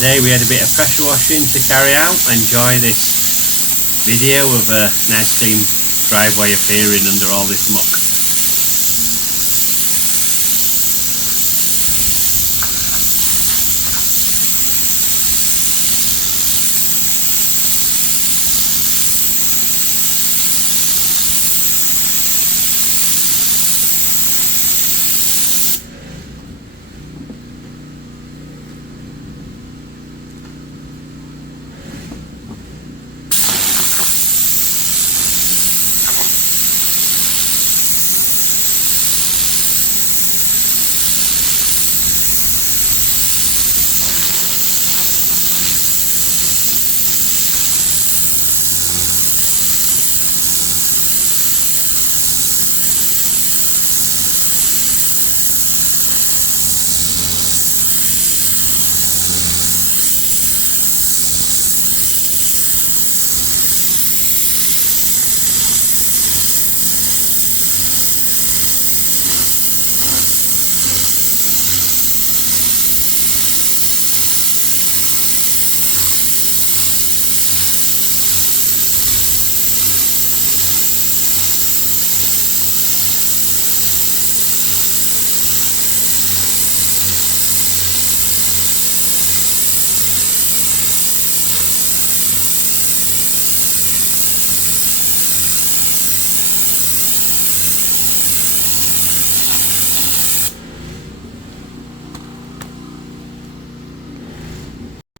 Today we had a bit of pressure washing to carry out. Enjoy this video of a nice clean driveway appearing under all this muck.